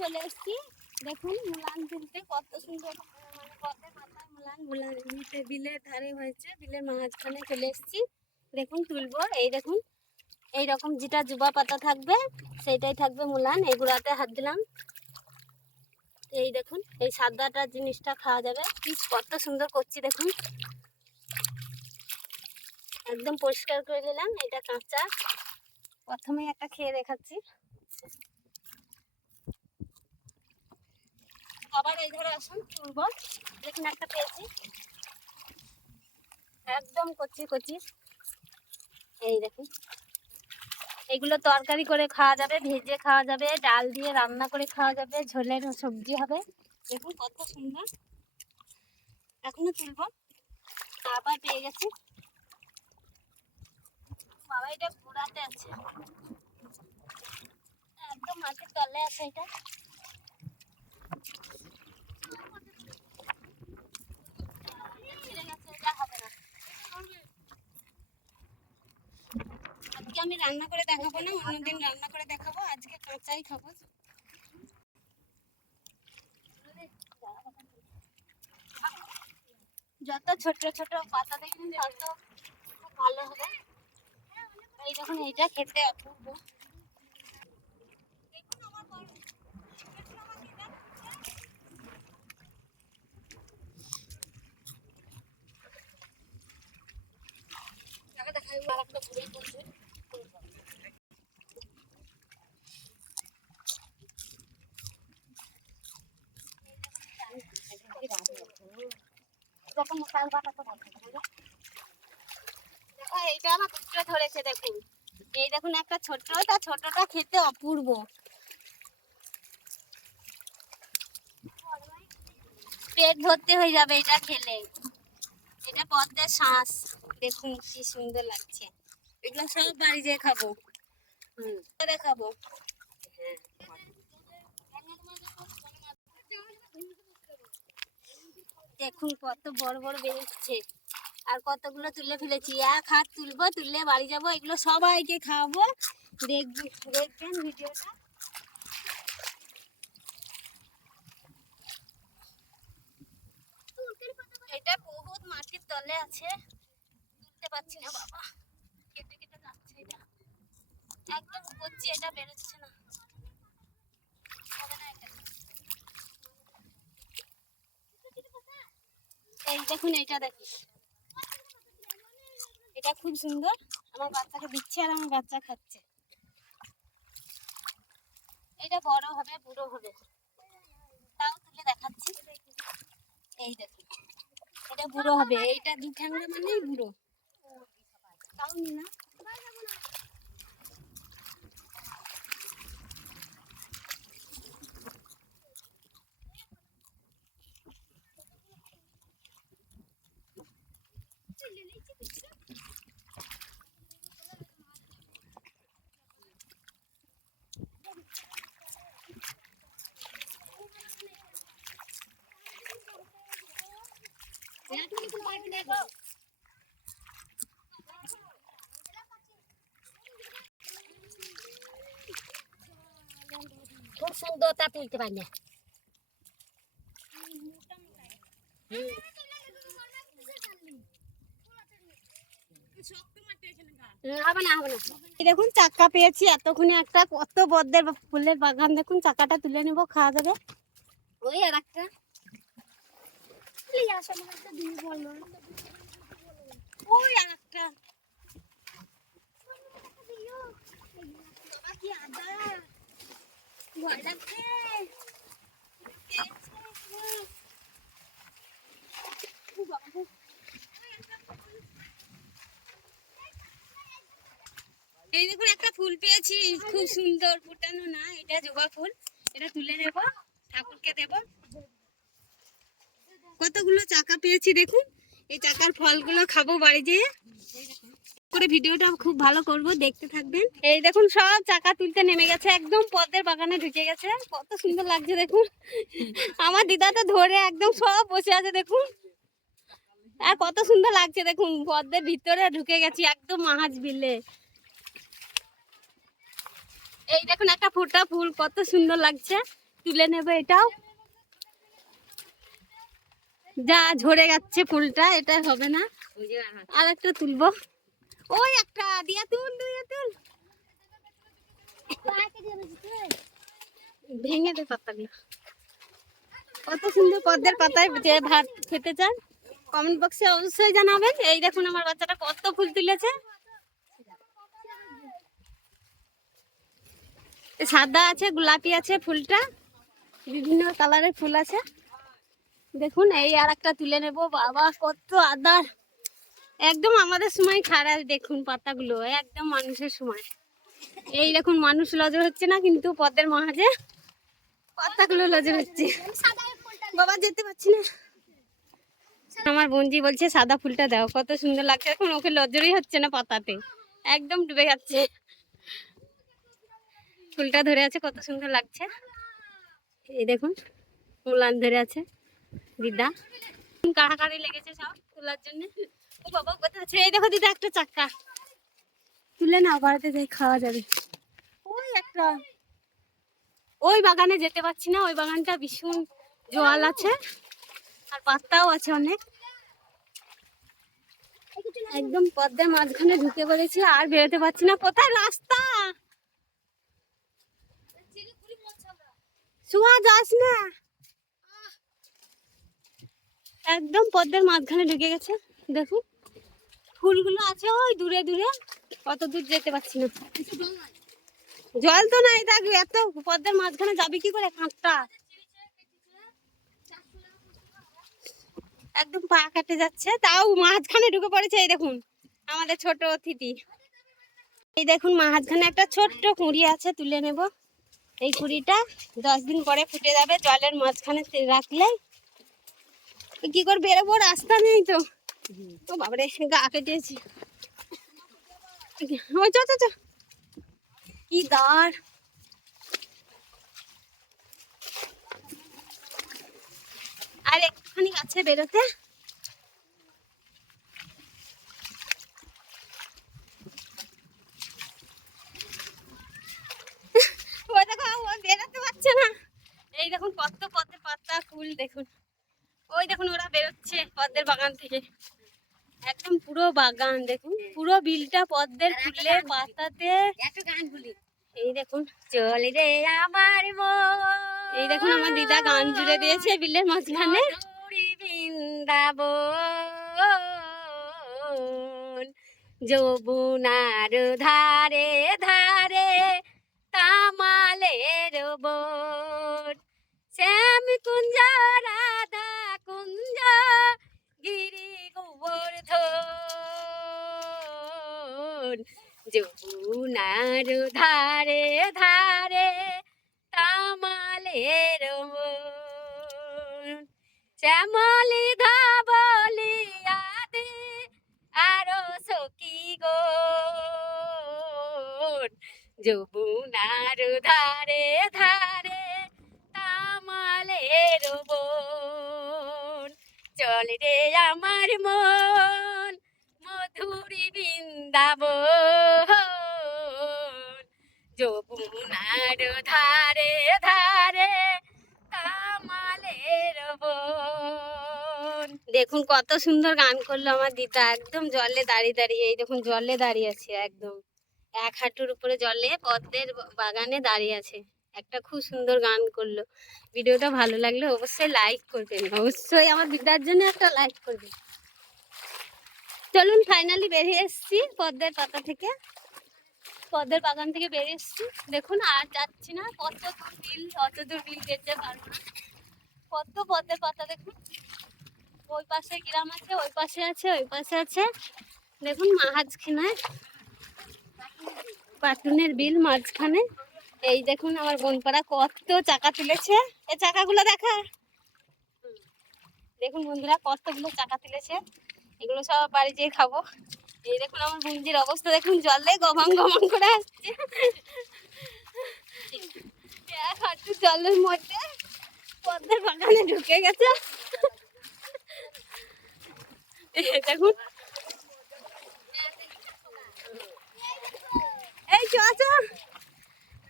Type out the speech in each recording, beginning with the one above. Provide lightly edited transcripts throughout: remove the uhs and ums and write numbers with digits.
চলে এসেছি দেখুন মুলান তুলতে কত সুন্দর মানে পদ্মের পাতায় মুলান বিলের ধারে হয়েছে বিলের মাঝখানে চলে এসেছি দেখুন তুলবো এই দেখুন এই রকম যেটা জুবা পাতা থাকবে সেইটাই থাকবে মুলান এই গুঁড়াতে হাত দিলাম এই দেখুন এই সাদাটা জিনিসটা খাওয়া যাবে কত সুন্দর করছি দেখুন একদম পরিষ্কার করে নিলাম এটা কাঁচা প্রথমে একটা খেয়ে দেখাচ্ছি আবার এই ধরে আসুন তুলবো দেখুন একটা পেয়েছি একদম কচি কচি এই দেখুন এগুলো তরকারি করে খাওয়া যাবে ভেজে খাওয়া যাবে ডাল দিয়ে রান্না করে খাওয়া যাবে ঝোলের সবজি হবে দেখুন কত সুন্দর এখনো তুলবো আবার পেয়ে গেছি বাবা এটা গোড়াতে আছে একদম মাটির তলে আছে এটা আজকে আমি রান্না করে দেখাবো না অন্যদিন রান্না করে দেখাবো আজকে কাঁচাই খাবো যত ছোট ছোট পাতা দেখবেন তত খুব ভালো হবে এই যখন এটা খেতে অপূর্ব এইটা আমার দুটো ধরেছে দেখুন এই দেখুন একটা ছোটটা ছোটটা খেতে অপূর্ব পেট ভর্তি হয়ে যাবে এটা খেলে এটা পদ্মের শাঁস দেখুন কি সুন্দর লাগছে এগুলো সব বাড়ি যেয়ে খাবো দেখাবো দেখুন কত বড় বড় বেরোচ্ছে আর কতগুলো তুলে ফেলেছি এক হাত তুলবো তুললে বাড়ি যাবো এগুলো সবাইকে খাওয়াবো দেখবেন ভিডিওটা এটা বহুত মাটির তলে আছে তুলতে পারছি না বাবা কেটে কেটে যাচ্ছে এটা একদম করছি এটা বেরোচ্ছে না হবে না এটা এই দেখুন এটা দেখুন এটা খুব সুন্দর আমার বাচ্চাকে দিচ্ছে আর আমার বাচ্চা খাচ্ছে এটা বড় হবে বুড়ো হবে তাও তুলে দেখাচ্ছি এই দেখুন এটা বুড়ো হবে এইটা দু ঠ্যাংরা মানেই বুড়ো তাও না খুব সুন্দর তা তুলতে পারি না হবে না দেখুন চাকা পেয়েছি এতক্ষণে একটা কত পদ্মের ফুলের বাগান দেখুন চাকাটা তুলে নেবো খাওয়া যাবে ওই আর একটা ওই আর একটা বাবা কি আদা ভয় লাগছে এই দেখুন একটা ফুল পেয়েছি খুব সুন্দর ফুটানো না এটা জবা ফুল এটা তুলে নেব ঠাকুরকে দেব কতগুলো চাকা পেয়েছি দেখুন এই চাকার ফলগুলো খাবো বাড়ি যেয়ে করে ভিডিওটা খুব ভালো করব দেখতে থাকবেন এই দেখুন সব চাকা তুলতে নেমে গেছে একদম পদ্মের বাগানে ঢুকে গেছে কত সুন্দর লাগছে দেখুন আমার দিদা তো ধরে একদম সব বসে আছে দেখুন আর কত সুন্দর লাগছে দেখুন পদ্মের ভিতরে ঢুকে গেছি একদম মাহাজ বিলে এই দেখুন একটা ফোটা ফুল কত সুন্দর লাগছে তুলে নেবো এটাও। যা ঝরে যাচ্ছে ফুলটা, এটা হবে না। আর একটা তুলবো। ওই একটা দিয়া তুল, দিয়া তুল। ভেঙে দে পাতাগুলো। কত সুন্দর পদ্মের পাতায় যে ভাত খেতে চান কমেন্ট বক্সে অবশ্যই জানাবেন। এই দেখুন আমার বাচ্চাটা কত ফুল তুলেছে। সাদা আছে, গোলাপি আছে, ফুলটা বিভিন্ন কালারের ফুল আছে। দেখুন এই আর একটা তুলে নেব। বাবা কত আদার, একদম আমাদের সময় খারাপ। দেখুন পাতাগুলো একদম মানুষের সময়। এই দেখুন মানুষ লজর হচ্ছে না, কিন্তু পদ্মের মাঝে পাতাগুলো লজর হচ্ছে। বাবা যেতে পারছি না। আমার বোনজি বলছে সাদা ফুলটা দাও, কত সুন্দর লাগছে। এখন ওকে লজরই হচ্ছে না পাতাতে, একদম ডুবে যাচ্ছে। ফুলটা ধরে আছে, কত সুন্দর লাগছে। এই দেখুন উলান ধরে আছে দিদা, কাড়াকাড়ি লেগেছে সব তোলার জন্য। ও বাবা কোথায় আছে? এই দেখো দিদা একটা চাক্কা তুলে নাও, বাড়িতে যাই খাওয়া যাবে। ওই একটা, ওই বাগানে যেতে পারছি না, ওই বাগানটা ভীষণ জল আছে আর পাতাও আছে অনেক। একদম পদ্মের মাঝখানে ঢুকে পড়েছি, আর বেরোতে পারছি না। কোথায় রাস্তা? শুয়া যাস না, একদম পদ্মের মাঝখানে ঢুকে গেছে। দেখুন ফুলগুলো আছে ওই দূরে দূরে, কত দূর যেতে পারছি না। জল তো নাই, দেখ এত পদ্মের মাঝখানে যাবি কি করে? কাঁটটা একদম পা কেটে যাচ্ছে, তাও মাঝখানে ঢুকে পড়েছে। এই দেখুন আমাদের ছোট অতিথি। এই দেখুন মাঝখানে একটা ছোট্ট কুঁড়ি আছে, তুলে নেব। এই কুঁড়িটা 10 দিন পরে ফুটে যাবে, জলের মাঝখানে রাখলে। কি করে বেরোবো? রাস্তা নেই তো। ও বাবারে গা কেটেছি। ওই চ চ চ, কি দাঁড়। আর একটুখানি আছে বেরোতে। ওই দেখো ও বেরোতে পারছে না। এই দেখুন কত পদ্মের পাতা ফুল দেখুন। ওই দেখুন ওরা বেরোচ্ছে পদ্মের বাগান থেকে। একদম পুরো বাগান দেখুন, পুরো বিলটা পদ্মের ফুলে পাতাতে। এই দেখুন চলে রে আমার মন। এই দেখুন আমার দিদা গান জুড়ে দিয়েছে বিলের মাঝখানে। বৃন্দাবন যমুনার ধারে ধারে তামালের বন, শ্যাম কুঞ্জ রাধা কুঞ্জ গিরি গোবর্ধন, যমুনার ধারে ধারে তামালের বন, শ্যামলি ধবলি আদি আরো সখী গো, যমুনার ধারে ধারে তামালের বন, চল রে আমার মন মধুরী বৃন্দাবন, যমুনার ধারে ধারে তামালের বন। দেখুন কত সুন্দর গান করলো আমার দিদা, একদম জলে দাঁড়িয়ে দাঁড়িয়ে। এই দেখুন জলে দাঁড়িয়ে আছে, একদম এক হাঁটুর উপরে জলে পদ্মের বাগানে দাঁড়িয়ে আছে। একটা খুব সুন্দর গান করলো। ভিডিওটা ভালো লাগলে অবশ্যই লাইক করবেন, অবশ্যই আমার দিদার জন্য একটা লাইক করবেন। চলুন ফাইনালি বেরিয়ে এসেছি পদ্মের পাতা থেকে, পদ্মের বাগান থেকে বেরিয়ে এসেছি। দেখুন আর যাচ্ছি না, কত দূর বিল, অত দূর বিল যেতে পারবো না। কত পদ্মের পাতা দেখুন, ওই পাশে গ্রাম আছে, ওই পাশে আছে, ওই পাশে আছে। দেখুন মাঝখানে পাটুনের বিল মাঝখানে। এই দেখুন আমার বোনপাড়া কত চাকা তুলেছে। এই চাকাগুলো দেখা, দেখুন বন্ধুরা কতগুলো চাকা তুলেছে। এগুলো সব বাড়ি যেয়ে খাবো। এই দেখুন আমার বুঞ্জির অবস্থা দেখুন, জলে গমাং গমাং করে আসছে। এক হাঁটু জলের মধ্যে পদ্মের বাগানে ঢুকে গেছে। দেখুন এই চ চ,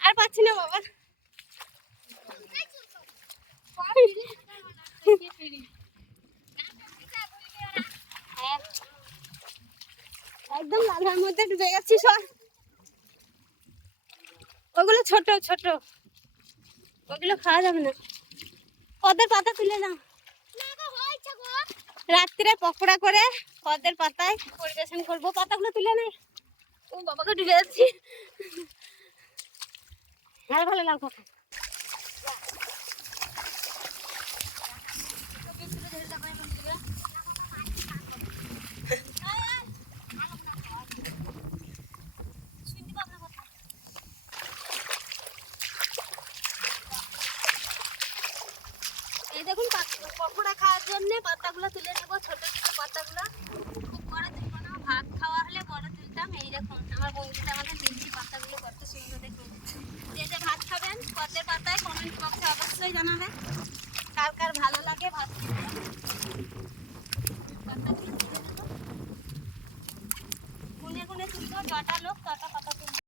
আর পাচ্ছি না বাবা। হ্যাঁ, একদম লালার মধ্যে ডুবে গেছি সব। ওগুলো ছোট ছোট, ওগুলো খাওয়া যাবে না। পদ্মের পাতা তুলে নাও, রাত্রে পকোড়া করে পদ্মের পাতায় পরিবেশন করবো। পাতাগুলো তুলে নেই। ও বাবাকে ডুবে যাচ্ছি। ভালো ভালো লাগবে। এই দেখুন পকোড়া খাওয়ার জন্য পাতাগুলো তুলে নেবো, ছোট ছোট পাতাগুলো। খুব বড় তুলবো না, ভাত খাওয়া হলে বড় তুলতাম। এই দেখুন আমার বন্ধুরা আমাদের তুলছি পাতাগুলো কত সুন্দর দেখুন। যে যে ভাত খাবেন পদ্মের পাতায় কমেন্ট বক্সে অবশ্যই জানাবেন কার কার ভালো লাগে ভাত খেতে। পাতাগুলো তুলে নেবো, গুনে গুনে তুলবো, যটা লোক তটা পাতা তুলবো।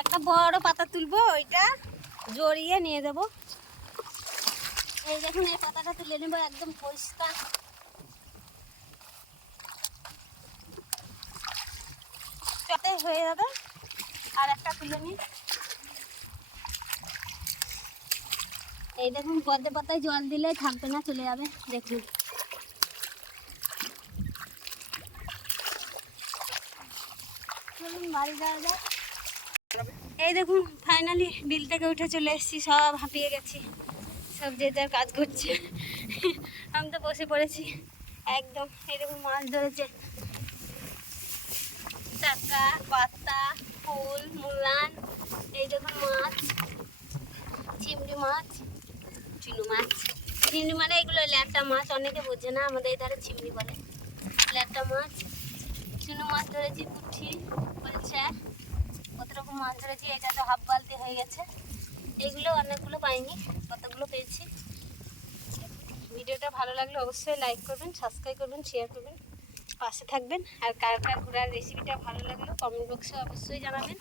একটা বড় পাতা তুলবো, ওইটা জড়িয়ে নিয়ে যাবো। এই দেখুন এই পাতাটা তুলে নেবো, একদম পরিষ্কার। তাতে হয়ে যাবে। আর একটা তুলে নিই। এই দেখুন পদ্মে পাতায় জল দিলে থাকবে না, চলে যাবে। দেখুন চলুন বাড়ি যাওয়া যায়। এই দেখুন ফাইনালি বিল থেকে উঠে চলে এসেছি, সব হাঁপিয়ে গেছি। সব যে যার কাজ করছে, আমি তো বসে পড়েছি একদম। এই দেখুন মাছ ধরেছে, চাকা, পাতা, ফুল, মুলান। এই দেখুন মাছ, চিংড়ি মাছ, চুনো মাছ। চিংড়ি মানে এগুলো ল্যাটা মাছ, অনেকে বোঝে না, আমাদের এই ধারে চিংড়ি বলে। ল্যাটা মাছ, চুনো মাছ ধরেছি, পুঁটি, কলসা, কত রকম মাছ ধরেছি। এটা তো হাফ বালতি হয়ে গেছে। এগুলো অনেকগুলো পাইনি, কতগুলো পেয়েছি। ভিডিওটা ভালো লাগলে অবশ্যই লাইক করবেন, সাবস্ক্রাইব করবেন, শেয়ার করবেন, পাশে থাকবেন। আর কার কার ঘোরার রেসিপিটা ভালো লাগলো কমেন্ট বক্সে অবশ্যই জানাবেন।